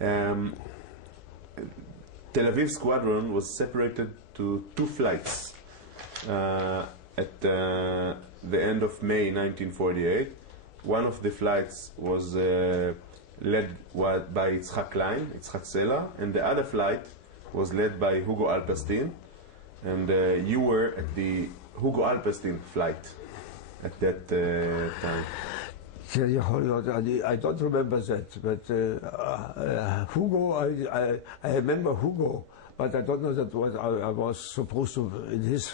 Um, Tel Aviv squadron was separated to two flights at the end of May 1948. One of the flights was led by Yitzhak Sela, and the other flight was led by Hugo Alperstein. And you were at the Hugo Alperstein flight at that time. I don't remember that, but Hugo, I remember Hugo, but I don't know that what I was supposed to in his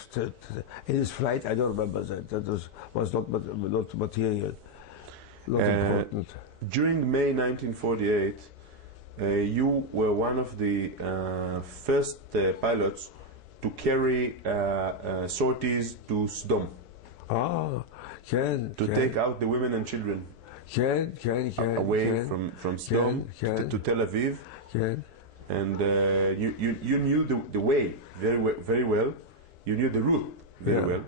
flight. I don't remember that. That was not material, not important. During May 1948, you were one of the first pilots to carry sorties to Sdom. Ah, take out the women and children away from Sdom to Tel Aviv. And you knew the way very well. You knew the route very well.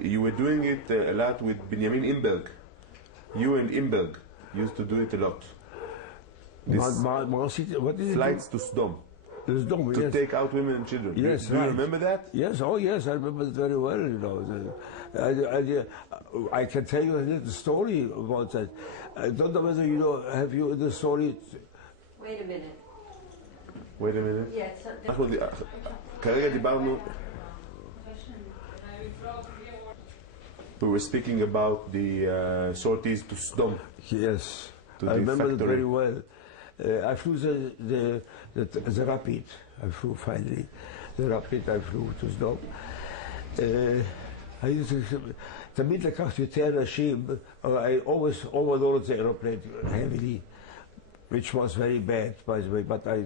You were doing it a lot with Benjamin Imberg. You and Imberg used to do it a lot. What is flights to Sdom. To take out women and children. Yes, do you remember that? Yes, oh yes, I remember it very well. You know, I can tell you a little story about that. I don't know whether you know. Have you the story? Wait a minute. Wait a minute. Yes. כרגע דיברנו. We were speaking about the sorties to Sdom. Yes, I remember it very well. I flew the Rapid. I flew finally the Rapid. I flew to Sdom. תמיד לקחתי יותר אנשים. I always overloaded the aeroplane heavily, which was very bad, by the way. But I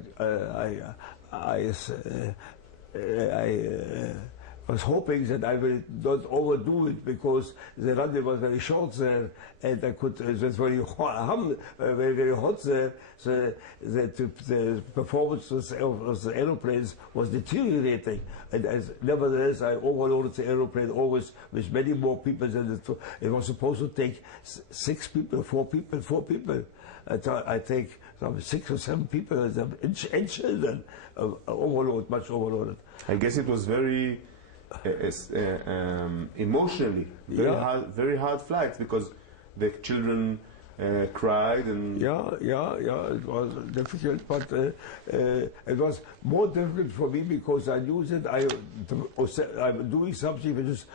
was hoping that I will not overdo it, because the runway was very short there, and I could. It was very hot there. So the performance of the aeroplanes was deteriorating, and nevertheless I overloaded the aeroplane always with many more people than it was supposed to take. 6 people, 4 people. I take 6 or 7 people and children. Much overloaded. I guess it was very emotionally very hard flights, because the children cried and it was difficult, but it was more difficult for me because I knew that I'm doing something which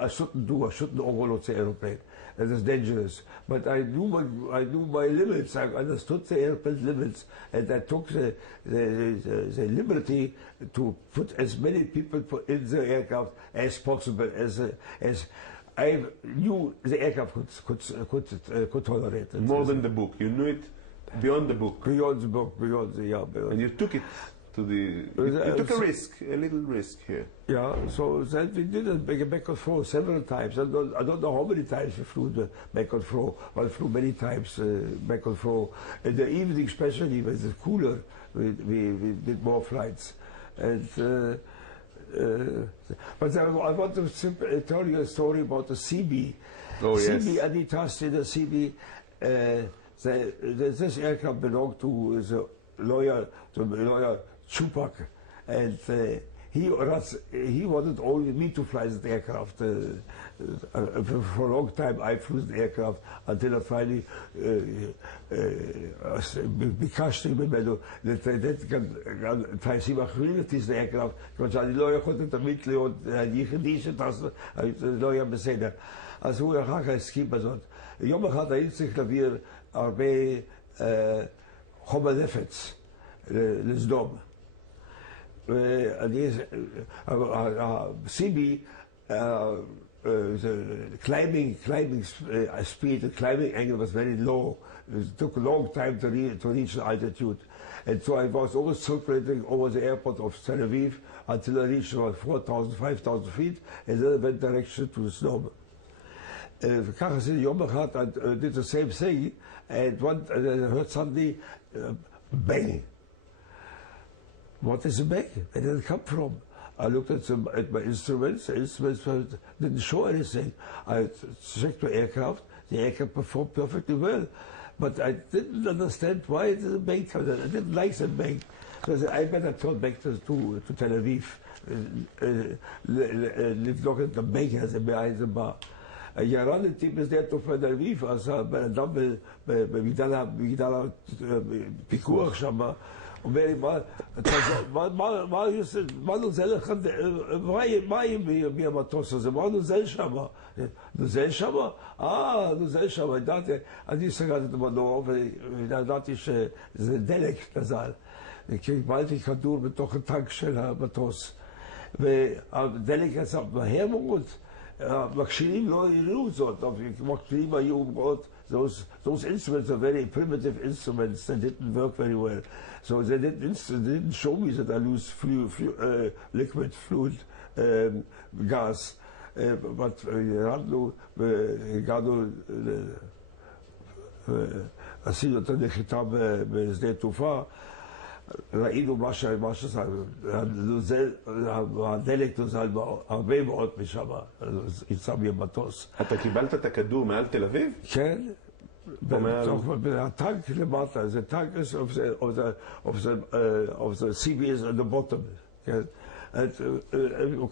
I shouldn't do. I shouldn't overload the aeroplane. It is dangerous. But I knew my limits. I understood the airplane limits, and I took the liberty to put as many people in the aircraft as possible, as I knew the aircraft could tolerate it. More than the book. You knew it beyond the book. Beyond the book, beyond. And you took it to the. You took a risk, a little risk here. Yeah. So then we did it back and forth several times. I don't know how many times we flew the back and forth. But I flew many times back and forth. In the evening, especially when it's cooler, we did more flights. And. But I want to simply tell you a story about the CB. Oh, yes. CB Adidas in the CB. This aircraft belonged to the lawyer Chupak, and he wanted only me to fly the aircraft. For a long time I flew the aircraft until I finally ביקשתי ממנו לתת טייסים אחרים לטיס לאיירקראפט, כיוון שאני לא יכולתי תמיד להיות היחידי שטס, לא היה בסדר. אז הוא אחר כך הסכים בזאת. יום אחד הייתי צריך להעביר הרבה חומר נפץ לסדום. סיבי, the climbing speed, the climbing angle was very low. It took a long time to reach the altitude. And so I was always circulating over the airport of Tel Aviv until I reached about 4,000, 5,000 feet, and then I went direction to the snow. Kachas Yom Echad did the same thing, and I heard suddenly bang. What is a bang? Where did it come from? I looked at my instruments. The instruments didn't show anything. I checked the aircraft performed perfectly well. But I didn't understand why it didn't make. I didn't like the bank. So I better turn back to Tel Aviv, לבדוק את הבנק הזה מאין זה בא. ירדתי בשדה התעופה תל אביב, אז הבן אדם במגדל הפיקוח שם, אומר לי, מה נוזל לך, מה מהמטוס הזה, מה נוזל שם? נוזל שם? נוזל שם, אני סגרתי את המנוע וידעתי שזה דלק נזל. קיבלתי כדור בתוך הטנק של המטוס, והדלק יצא מהר מאוד. המכשירים לא יראו זאת, המכשירים היו מאוד, those instruments are very primitive instruments that didn't work very well. So they didn't show me that I lose liquid fluid gas. But הגענו, עשינו את הנחיתה בשדה תעופה, ראינו מה שזה, הדלק נוזל הרבה מאוד משם, יצא מהמטוס. אתה קיבלת את הכדור מעל תל אביב? כן, הטנק למטה, זה טנק of the CB is at the bottom.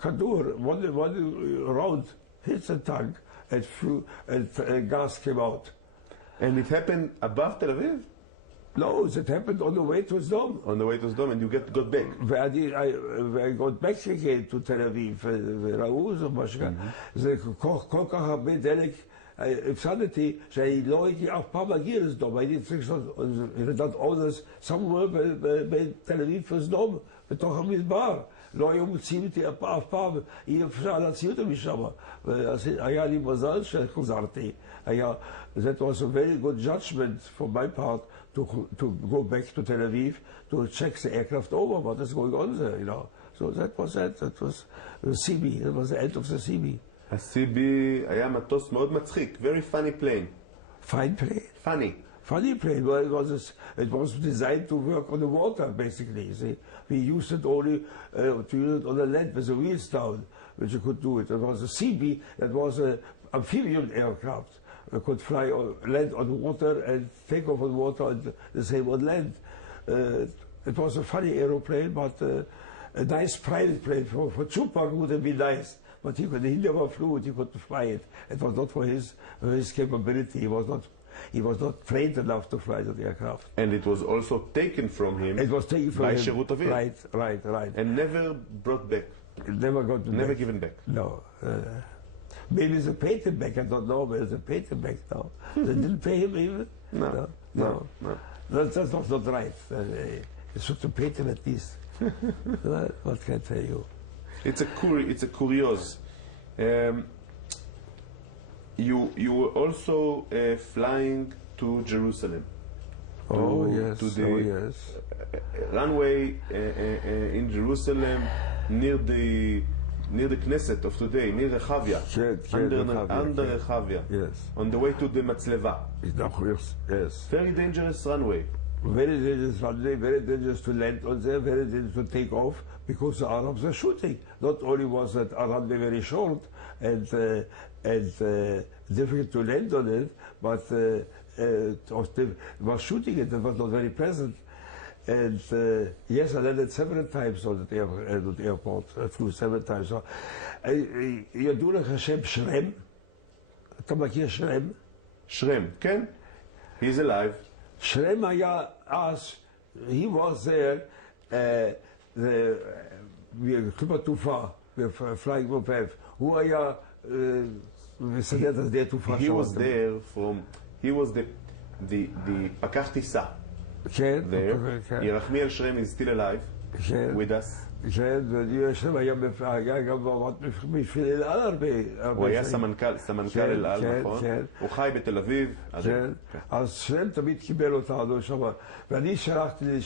כדור, one round hits the tank and gas came out. And it happened above Tel Aviv? No, it happened on the way to Sdom. On the way to Sdom, and you got back? I got back again to Tel Aviv, וראו זאת מה שקרה. זה כל כך הרבה דלק, הפסדתי שאני לא הייתי אף פעם מגיע לסדום, הייתי צריך לדעת אונס, somewhere בין תל אביב וסדום, בתוך המדבר. לא היו מוציאים אותי אף פעם, אי אפשר להוציא אותי משם. היה לי מזל שחזרתי. That was a very good judgment for my part to go back to Tel Aviv to check the aircraft over, what is going on there, you know. So that was it. That was the CB. That was the end of the CB. ה-CB היה מטוס מאוד מצחיק. Very funny plane. Fine plane. Funny. Funny plane. Well, it was designed to work on the water, basically. See? We used it only to use it on the land with the wheels down, which you could do it. It was a CB. That was an amphibian aircraft. It could fly land on water and take off on water and the same on land. It was a funny aeroplane, but a nice private plane. For Chupak would have been nice, but he never flew it. He couldn't fly it. It was not for his capability. He was not trained enough to fly the aircraft. And it was also taken from him. It was taken from by him. שירות אוויר. Right. And never brought back. Never given back. No. Maybe it's a patent back. I don't know. But it's a patent back now. They didn't pay him even. No. That's not right. It should have paid him at least. What can I tell you? It's a curious. You were also flying to Jerusalem. Yes. To the runway in Jerusalem near the Knesset of today, near Rechavia. Under Rechavia. Yes. On the way to the Matzleva. Yes. Very dangerous runway. Very dangerous runway, very dangerous to land on there, very dangerous to take off, because the Arabs are shooting. Not only was that runway very short and difficult to land on it, but was shooting it. It was not very pleasant. And yes, I landed several times on the airport. I flew several times. ידעו לך שם שרם? אתה מכיר שרם? שרם, כן. He's alive. שרם היה אז, he was there, כלומר תעופה, flying above. הוא היה מסדר את השדה התעופה. He was there he was the פקח טיסה. כן. ירחמיאל שרם is still alive with us. כן, וישב היה גם בשביל אל על הרבה. הוא היה סמנכ"ל אל על, נכון? הוא חי בתל אביב. כן, אז שרם תמיד קיבל אותנו שם, ואני שלחתי לי,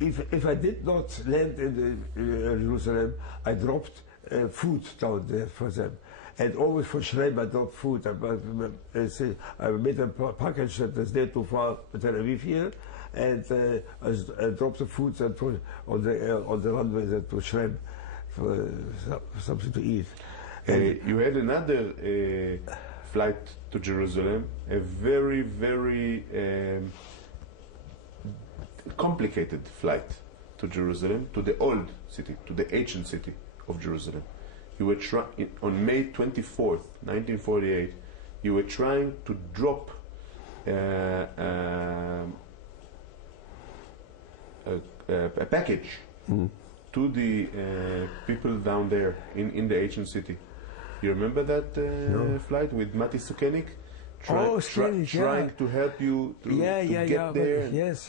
if I did not land in Jerusalem, I dropped food down there for them. And always for Shrem, I dropped food. I made a package that is there too far to Tel Aviv here, and I dropped the food on the runway to Shrem for something to eat. You had another flight to Jerusalem, a very, very complicated flight to Jerusalem, to the old city, to the ancient city of Jerusalem. You were on May 24th, 1948, you were trying to drop a package to the people down there in the ancient city. You remember that flight with Mati Sukenik? Trying to help you to get there. Yes.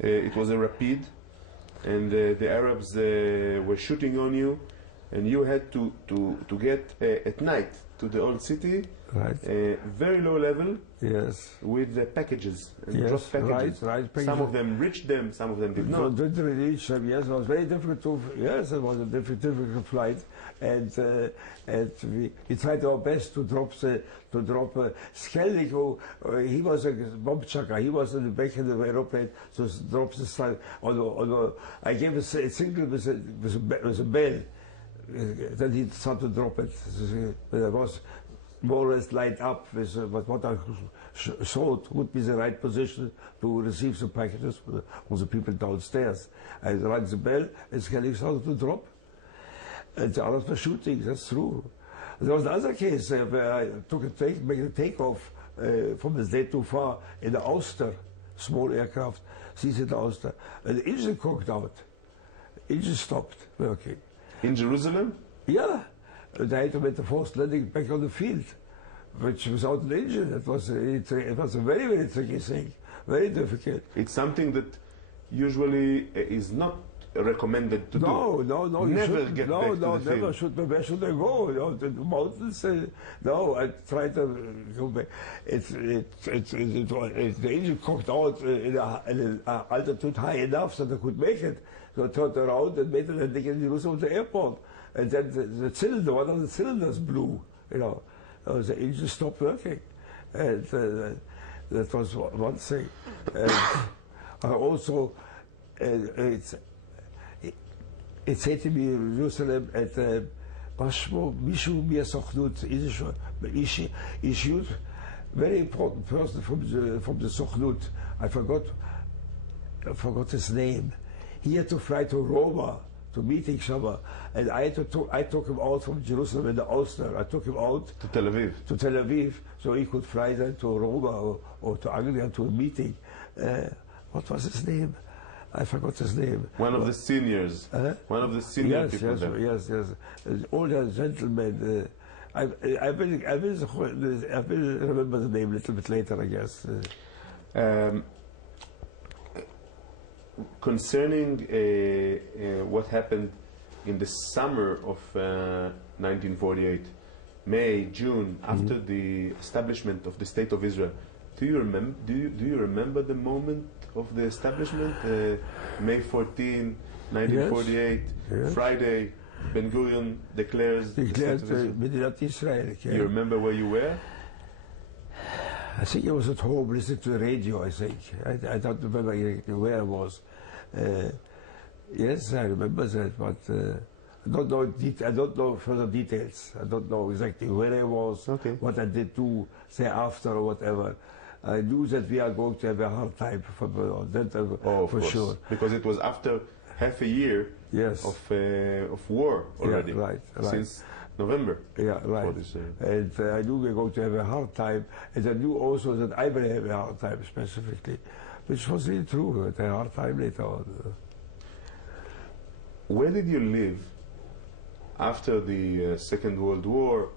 It was a rapid, and the Arabs were shooting on you, and you had to get at night to the old city, right? Very low level, yes, with the packages and yes, drop packages. right. Some of them reached them, some of them did not. Didn't reach them. Yes, it was very difficult to. Yes, it was a difficult flight, and we tried our best to drop Skellig. He was a bomb chucker. He was in the back of the aeroplane, so drops the side. Although I gave a signal with a bell. Then he started to drop it. But it was more or less lined up with what I thought would be the right position to receive the packages from the people downstairs. I rang the bell, and Skellig started to drop. And the others were shooting, that's true. There was another case where I made a takeoff from the day too far in the Auster, small aircraft, sees in the Auster, and the engine cooked out. Engine stopped working. In Jerusalem? Yeah, and I had to make the forced landing back on the field, which without an engine, it was a very, very tricky thing, very difficult. It's something that usually is not recommended to do. No, never get back to the never field. Where should I go? You know, the mountains. No, I tried to go back. The engine cocked out in an altitude high enough so they could make it. So I turned around and made a landing in Jerusalem, the airport, and then the cylinder, one of the cylinders blew. You know, the engine stopped working, and that was one thing. And also, it said to me in Jerusalem at Mishu Sochnud, very important person from the Sochnud. I forgot his name. He had to fly to Roma to meet each other, and I took him out from Jerusalem in the Ulster. I took him out to Tel Aviv, so he could fly then to Roma or to Anglia to a meeting. What was his name? I forgot his name. One of the seniors. One of the senior people there. Yes. An older gentleman. I will remember the name a little bit later, I guess. Concerning what happened in the summer of 1948, May, June, after the establishment of the State of Israel, do you remember the moment of the establishment? May 14, 1948, yes. Friday, Ben Gurion declares the State of Israel. You remember where you were? I think I was at home listening to the radio, I think. I don't remember exactly where I was. Yes, I remember that, but I don't know further details. I don't know exactly where I was, what I did to say after or whatever. I knew that we are going to have a hard time for sure. Because it was after half a year of war already, right. Since November. Yeah, right. And I knew we were going to have a hard time, and I knew also that I will have a hard time specifically, which was really true. I had a hard time later on. Where did you live after the Second World War,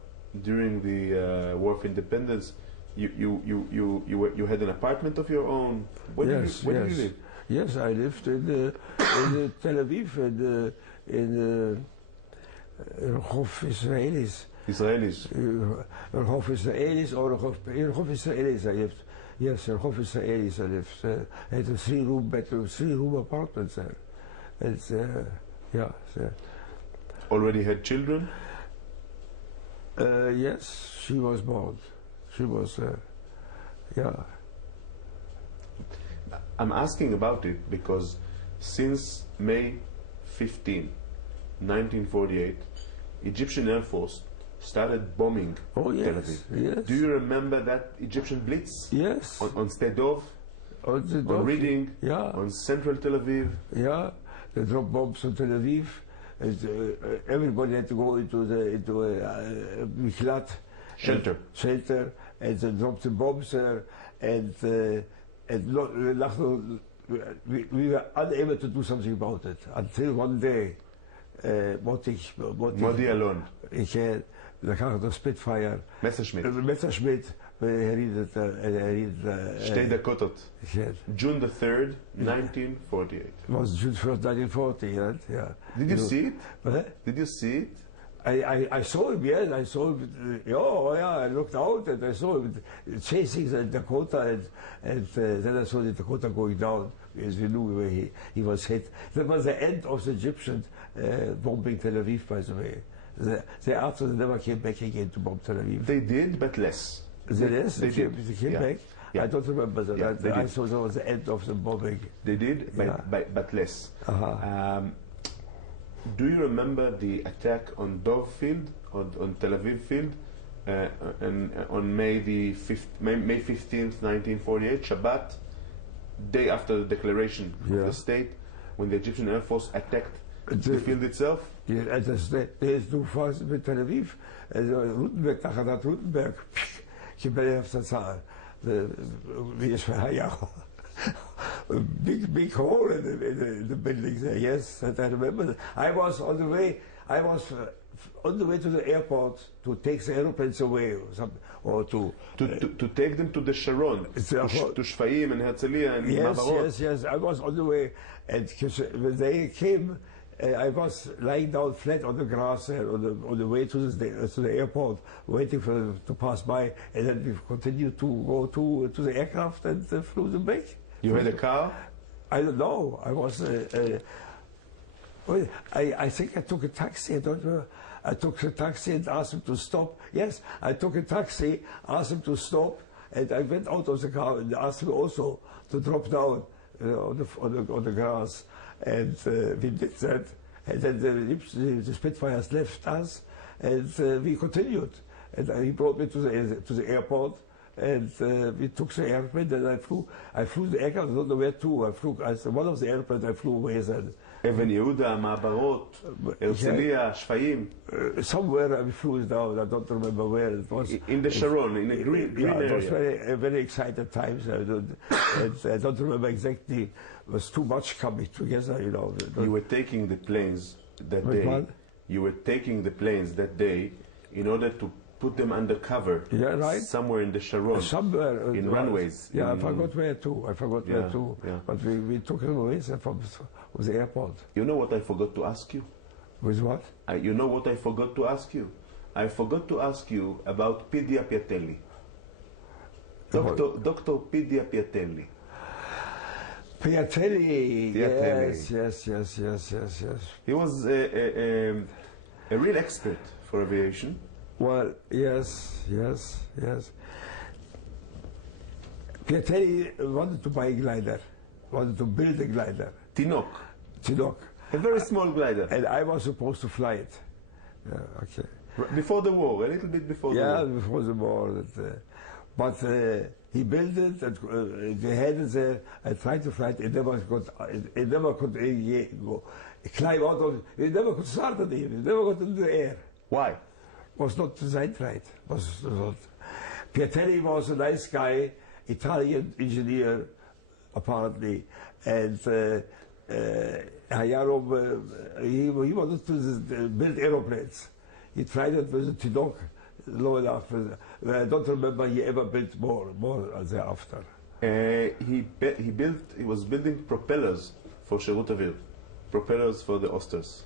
during the War of Independence? You had an apartment of your own. Where did you live? Yes, I lived in Tel Aviv in Rehov Israelis. Rehov Israelis or Rehov Israelis. I lived. Yes, Rehov Israelis. I lived. I had a three-room apartment there. It's Already had children? Yes, she was born. She was, I'm asking about it because since May 15, 1948, Egyptian Air Force started bombing Oh, Tel yes, Aviv. yes. Do you remember that Egyptian blitz? Yes. On Stedov, on Reading, Yeah. on central Tel Aviv? Yeah, they dropped bombs on Tel Aviv. And, everybody had to go into a Miklat Shelter. And they dropped the bombs there. And we were unable to do something about it until one day. Modi Alon. Dan gaat het Spitfire. Messerschmitt. He Shtei dakot tot. June the 3rd, 1948. It was June 1st, 1940, right? Yeah. Did you see it? What? Did you see it? I saw him, yes, I saw him. I looked out and I saw him chasing the Dakota, and then I saw the Dakota going down, as we knew where he was hit. That was the end of the Egyptians bombing Tel Aviv, by the way. After they never came back again to bomb Tel Aviv. They did, but less. They came back? Yeah. I don't remember that. Yeah, I saw that was the end of the bombing. They did, but less. Do you remember the attack on Dov Field, on Tel Aviv Field, on May 15th, 1948, Shabbat, day after the declaration of the state, when the Egyptian Air Force attacked the field itself? Ja, dat is toen vast met Tel Aviv. Rutenberg, daar gaat Rutenberg. Je bent dat zaal. Wie is van ja. Big hole in the building there. Yes, that I remember. I was on the way to the airport to take the airplanes away, or to take them to the Sharon, to Shfaim and Herzliya and Mabarot. Yes. I was on the way, and when they came, I was lying down flat on the grass on the way to the airport, waiting for them to pass by, and then we continued to go to the aircraft and flew them back. You had a car? I don't know. I was. I think I took a taxi. I don't know. I took a taxi and asked him to stop. Yes, I took a taxi, asked him to stop, and I went out of the car and asked him also to drop down on the grass, and we did that. And then the Spitfires left us, and we continued. And he brought me to the airport. And we took the airplane, and I flew the aircraft, I don't know where to. One of the airplanes I flew away then. Even Yehuda, Ma'abarot, Herzliya, Shfaim. Somewhere I flew it down, I don't remember where it was. In the Sharon, in a green area. It was very exciting times. I don't remember exactly. It was too much coming together, you know. You were taking the planes that day. What? You were taking the planes that day in order to put them under cover. Yeah, right. Somewhere in the Sharon. Somewhere. In runways. Yeah, I forgot where to. Yeah. But we took them away from the airport. You know what I forgot to ask you? With what? You know what I forgot to ask you? I forgot to ask you about Pidia Piatelli. Dr. Pidia Piatelli. Piatelli. Yes. He was a real expert for aviation. Well, yes. Piatelli wanted to buy a glider, wanted to build a glider. Tinok. A very small glider. And I was supposed to fly it. Yeah, okay. Before the war, a little bit before the war. Yeah, before the war. But he built it, and they had it there. I tried to fly it. It never could go, climb out of it. It never could start it even. It never got into the air. Why? Was not designed right. Piatelli was a nice guy, Italian engineer, apparently, and he wanted to build aeroplanes. He tried it with a Tinok, low enough. I don't remember he ever built more thereafter. He was building propellers for Sherut Avir, propellers for the Osters.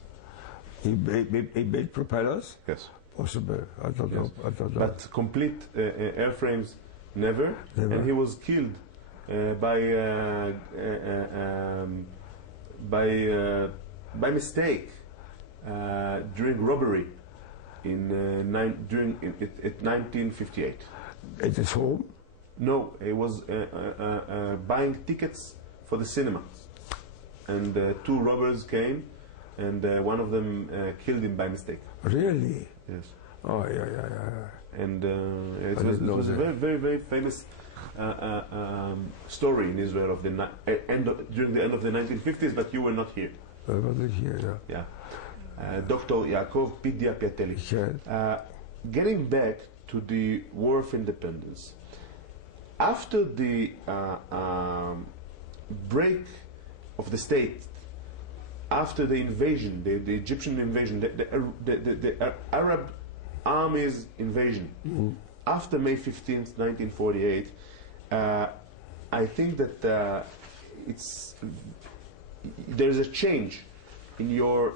He built propellers? Yes. Possible. I don't know. But complete airframes, never. And he was killed by mistake during robbery in 1958. At his home? No, he was buying tickets for the cinema, and two robbers came, and one of them killed him by mistake. Really? Yes. Oh, yeah. And it I was, didn't know a that. very, very, very famous story in Israel of the during the end of the 1950s, but you were not here. I wasn't here, yeah. Yeah. Dr. Yaakov Pidia Piateli. Yeah. Getting back to the War of Independence, after the break of the state, after the invasion, the Egyptian invasion, the Arab army's invasion, after May 15th, 1948, I think that there's a change in your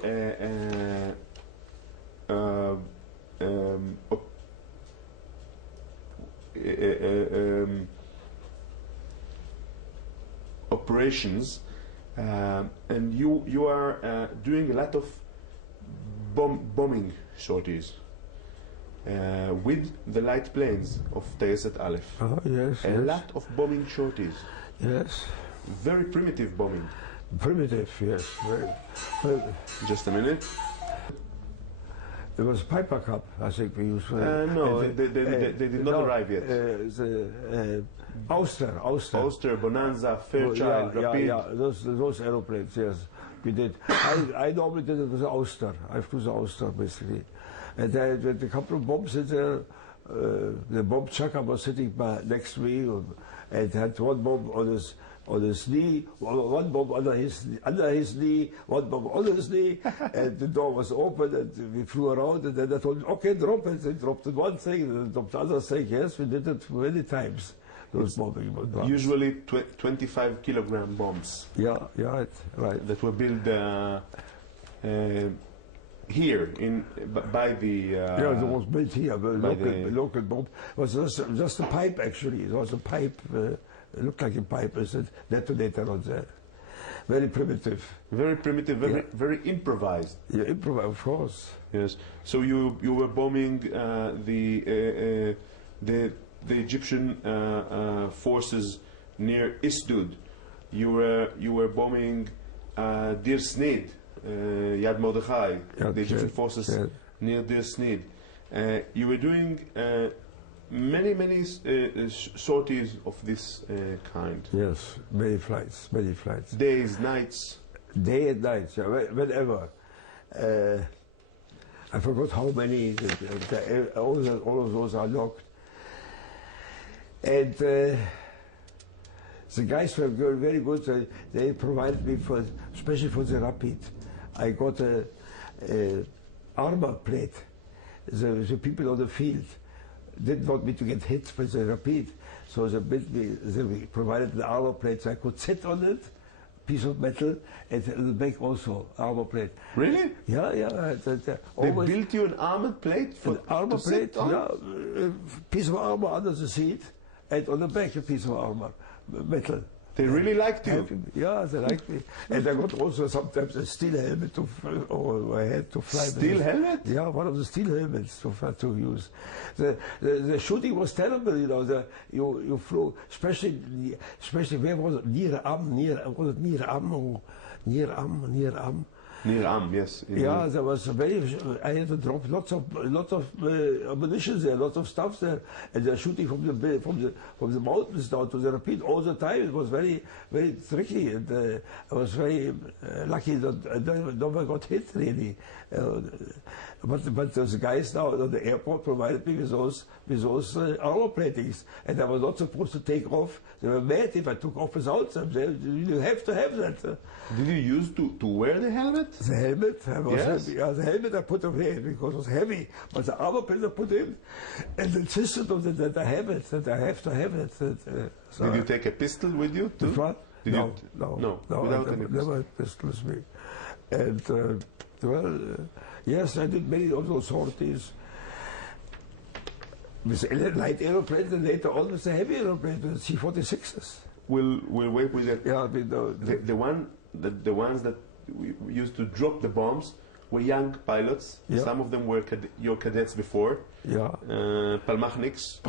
operations, and you are doing a lot of bombing sorties with the light planes of Tayeset Aleph. Oh, yes. A lot of bombing sorties. Yes. Very primitive bombing. Primitive, yes. Just a minute. It was Piper Cup, I think we used. No, they did not arrive yet. Auster. Auster, Bonanza, Fairchild, Rapid. Yeah, those aeroplanes, yes. We did. I normally did it with the Auster. I flew the Auster, basically. And I had a couple of bombs in there. The bomb chucker was sitting next to me and had one bomb on his knee, one bomb under his knee, one bomb on his knee, and the door was open and we flew around, and then I told him, okay, drop it. They dropped the one thing, and then dropped the other thing. Yes, we did it many times. Those bombing bombs. Usually 25 kilogram bombs. Yeah, right. That were built here by the. Yeah, it was built here. Local bomb. It was just a pipe actually. It was a pipe. It looked like a pipe. It's a detonator on there. Very primitive. Very primitive. Very improvised. Yeah, improvised, of course. Yes. So you were bombing the Egyptian forces near Isdud. You were bombing Dir Snid, Yad Mordechai, the Egyptian forces near Dir Snid. You were doing many sorties of this kind. Yes, many flights. Days, nights. Day and night, yeah, whenever. I forgot how many. All of those are locked. And the guys were very good. They provided me especially for the Rapid. I got a armor plate. The people on the field didn't want me to get hit with the Rapid, so they provided the armor plate so I could sit on it, piece of metal, and it'll make also armor plate. Really? Yeah. They built you an armored plate an armor plate, yeah, a piece of armor under the seat, and on the back a piece of armor, metal. They really liked you. Yeah, they liked me. And I got also sometimes a steel helmet over my head to fly. Steel helmet? Yeah, one of the steel helmets to use. The shooting was terrible, you know. You flew, especially where was it? Near Am. Near Am, yes. Yeah, there was I had to drop lots of ammunition there, lots of stuff there, and they're shooting from the mountains down to the Rapid all the time. It was very, very tricky, and I was very lucky that I never got hit really. But those guys now at the airport provided me with those armor platings, and I was not supposed to take off. They were mad if I took off without them. You have to have that. Did you use to wear the helmet? The helmet, Yes. the helmet I put away because it was heavy, but the armor plate I put in, and insisted on that I have it, that I have to have it. So Did you take a pistol with you too? What? No, without any never had pistol with me. And yes, I did many of those sorties with light aeroplanes, and later on with the heavy aeroplanes, with the C-46s. We'll wait with that. Yeah, The ones that we used to drop the bombs were young pilots. Yeah. Some of them were your cadets before. Yeah. Palmachniks.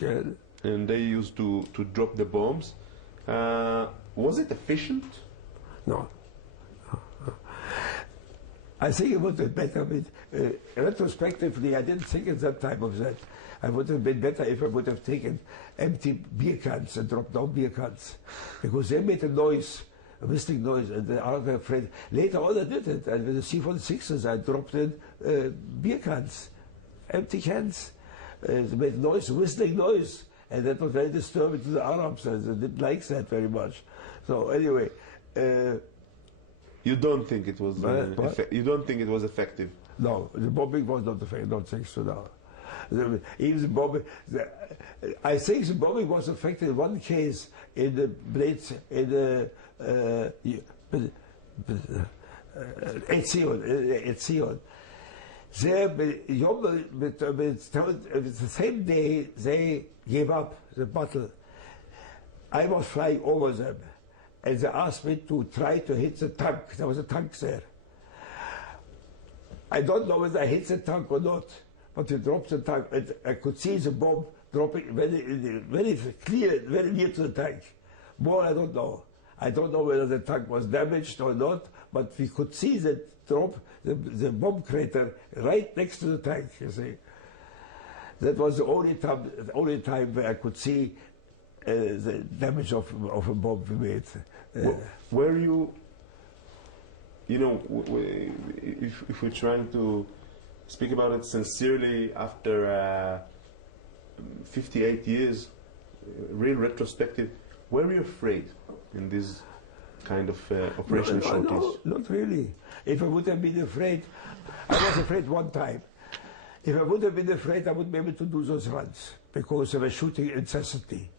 Yeah. And they used to drop the bombs. Was it efficient? No. I think it would have been better with, retrospectively, I didn't think at that time of that. I would have been better if I would have taken empty beer cans and dropped down beer cans. Because they made a noise, a whistling noise, and the other afraid. Later on I did it, and with the C-46s I dropped in beer cans, empty cans. They made noise, whistling noise, and that was very disturbing to the Arabs, and they didn't like that very much. So anyway, you don't think it was you don't think it was effective? no, the bombing was not effective. Not thanks to now. Even the bombing, I think the bombing was effective in one case in the Blades in the Etzion. There, the same day they gave up the battle. I was flying over them, and they asked me to try to hit the tank. There was a tank there. I don't know whether I hit the tank or not, but they dropped the tank, and I could see the bomb dropping very clear, very near to the tank. More I don't know. I don't know whether the tank was damaged or not, but we could see that drop, the bomb crater right next to the tank, you see. That was the only time where I could see the damage of a bomb we made. Were you, if we're trying to speak about it sincerely after 58 years, real retrospective, were you afraid in this kind of operation shortage? No, not really. If I would have been afraid, I was afraid one time. If I would have been afraid, I wouldn't be able to do those runs because they were shooting incessantly.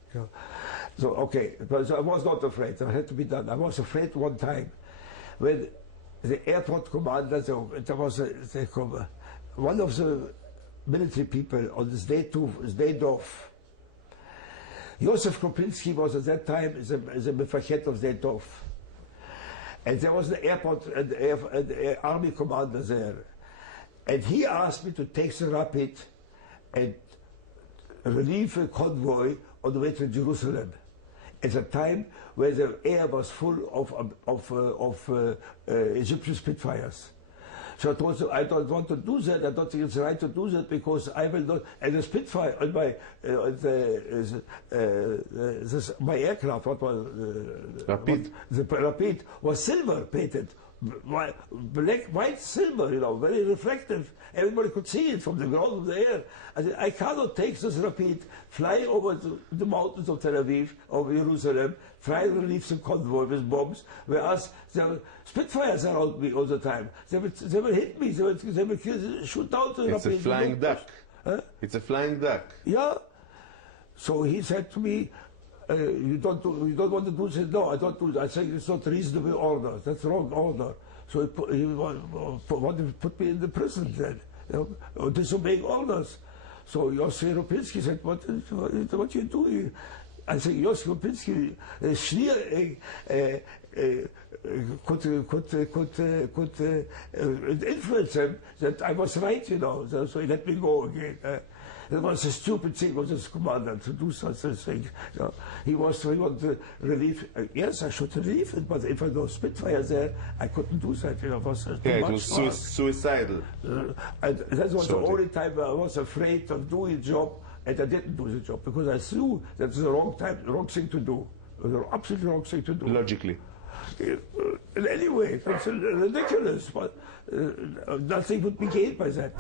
So okay, but I was not afraid. It had to be done. I was afraid one time when the airport commander, there was one of the military people on this day off. Josef Kropinski was at that time the Mefachet of Zdendorf. And there was the airport and army commander there. And he asked me to take the Rapid and relieve a convoy on the way to Jerusalem. At a time where the air was full of Egyptian Spitfires. So I told him, I don't want to do that. I don't think it's right to do that because I will not. And the Spitfire on my aircraft, what was Rapid? The Rapid was silver painted, black, white, silver. Very reflective. Everybody could see it from the ground, from the air. I said, I cannot take this Rapid, fly over the mountains of Tel Aviv, over Jerusalem, try to relieve some convoy with bombs, whereas there were Spitfires around me all the time. They would hit me, they would shoot down the Rapid. It's a flying duck. Huh? It's a flying duck. Yeah. So he said to me, you don't want to do this? No, I don't do that. I said, it's not reasonable order. That's wrong order. So he wanted to put me in the prison then, disobeying orders. So Josef Kropinski said, what you doing? I said, Josef Kropinski, could influence him that I was right, so he let me go again. It was a stupid thing of this commander to do such a thing. He wanted to relieve. Yes, I should relieve it, but if I go Spitfire there, I couldn't do that. It was it was suicidal. And that was the only time I was afraid of doing the job, and I didn't do the job because I knew that was the wrong thing to do. It was the absolutely wrong thing to do. Logically. Anyway, it's ridiculous, but nothing would be gained by that.